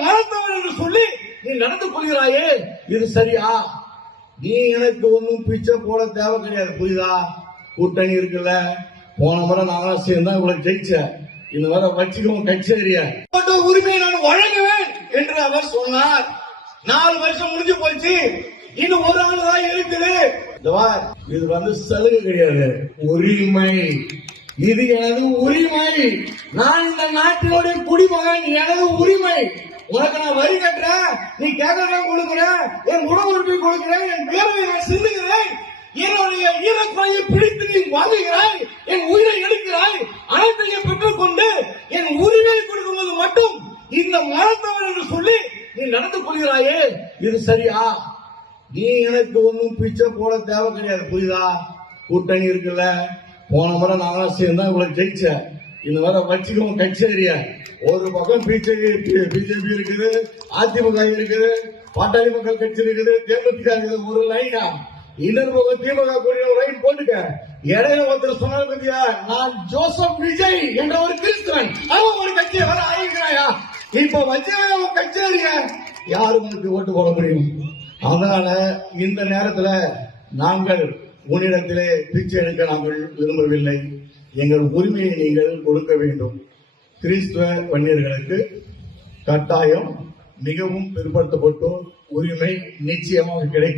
மதத்தவர் என்று சொல்லி நீ நடந்து கொள்கிறாயே, இது சரியா? நீ எனக்கு ஒன்னும் பிச்சை போட தேவை கிடையாது, புரியுதா? கூட்டணி இருக்குல்ல, போன முறை நான் சேர்ந்தா இவ்வளவு ஜெயிச்சேன், இந்த வர வச்சுக்கவும் கட்சிய உரிமையை நான் வழங்குவேன் என்று அவர் சொன்னார். 4 வருஷம் முடிஞ்சு போச்சு, இன்னும் ஒரு ஆள் தான் இருக்குது. இது சலுகை கிடையாது, உரிமை. இது எனது உரிமை. நான் இந்த நாட்டினுடைய குடிமகன், எனது உரிமை. உனக்கு நான் வரி கட்டுறேன், நீ கேட்கறேன் கொடுக்கிறேன், என் உணவு உறுப்பை கொடுக்கிறேன், என் வேலையை நான் சிந்துகிறேன், என்னுடைய ஈரக்குறையை பிடித்து நீ வாங்குகிறாய், என் உயிரை எடுக்கிறாய், அனைத்தையும் பெற்றுக் கொண்டு என் உரிமையை கொடுக்கும்போது மட்டும் இந்த மதத்தவர் என்று சொல்லி நீ நடந்து கொள்கிறாயே, இது சரியா? நீ எனக்கு ஒன்னும் பிச்சை போட தேவை கிடையாது, புரியுதா? கூட்டணி இருக்குல்ல, போன முறை நான் சேர்ந்தா இவ்வளவு ஜெயிச்சேன், இந்த வர வச்சுக்கவும் கட்சிய ஒரு பக்கம் பிஜேபி இருக்குது, அதிமுக இருக்குது, பாட்டாளி மக்கள் கட்சி இருக்குது, தேமுதிக இருக்குது, ஒரு லைனா. இன்னொரு பக்கம் திமுக கூடிய ஒரு லைன் போட்டுக்க. இடையில ஒருத்தர் சொன்ன பத்தியா, நான் ஜோசப் விஜய் என்ற ஒரு கிறிஸ்தவன், அவன் ஒரு கட்சியை வர ஆரம்பிக்கிறாயா? இப்ப வச்சு கட்சிய யாரு உனக்கு ஓட்டு போட முடியும்? அதனால இந்த நேரத்துல நாங்கள் உன்னிடத்திலே பிச்சை எடுக்க நாங்கள் விரும்பவில்லை. எங்கள் உரிமையை நீங்கள் கொடுக்க வேண்டும். கிறிஸ்துவ வன்னியர்களுக்கு கட்டாயம் மிகவும் பிற்படுத்தப்பட்டோர் உரிமை நிச்சயமாக கிடைக்கும்.